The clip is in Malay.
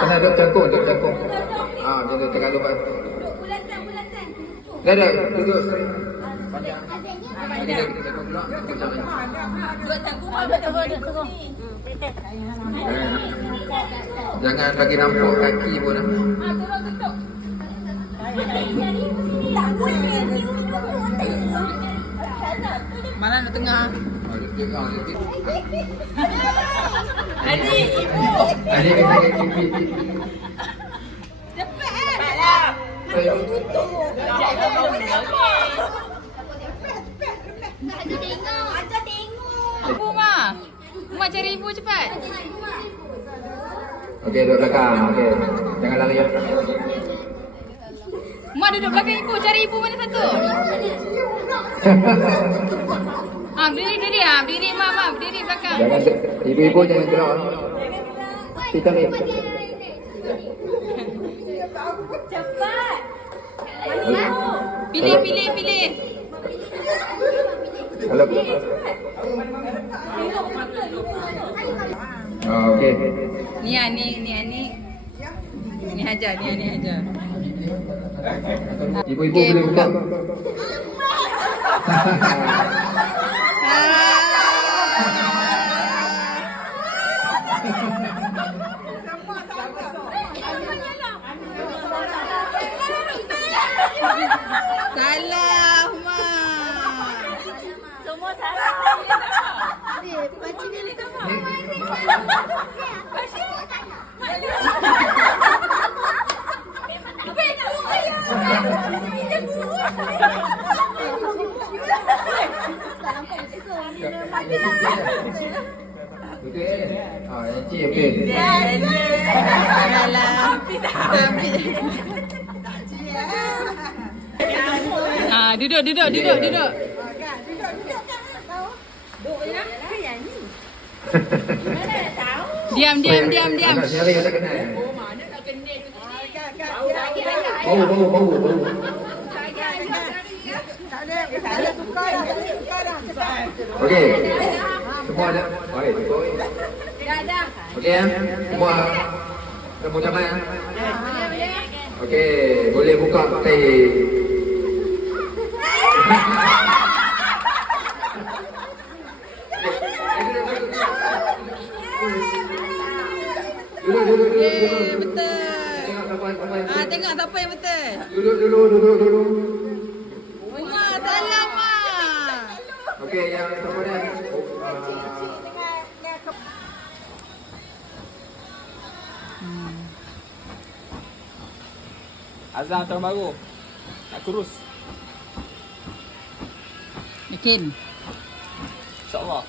Kena duduk cangkung, duduk cangkung. Macam tu tengah lupa. Dah, duduk. Panjang. Kita tengok pula. Jangan bagi nampak kaki pun. Mana nak tengah? Adik, ibu. Adik kita kaki. Cepatlah. Tutup. Ibu mah. Mak cari ibu cepat. Okey, duduk belakang. Okey. Jangan lari ya. Mak duduk belakang ibu. Cari ibu mana satu? Berdiri. Berdiri mak. Berdiri belakang. Jangan ibu-ibu jangan gerak. Kita ni. Cepat. Pilih. Kalau okey. Ni Hajar. Ibu-ibu boleh buka. Salah, Mak. Semua salah. Pakcik ni sama. Okey. Yang cik okey. Salah. Duduk. Diam. Anak siapa yang tak kenal? Bau. Okey. Semua ada. Baik, cukup. Okey ya. Semua temu jaman. Okey, boleh buka pakai Duduk. Betul. Tengok siapa yang betul. Duduk. Mak, salah Mak. Okey, yang siapa dia? Azam tahun baru. Nak kurus. Yakin? InsyaAllah.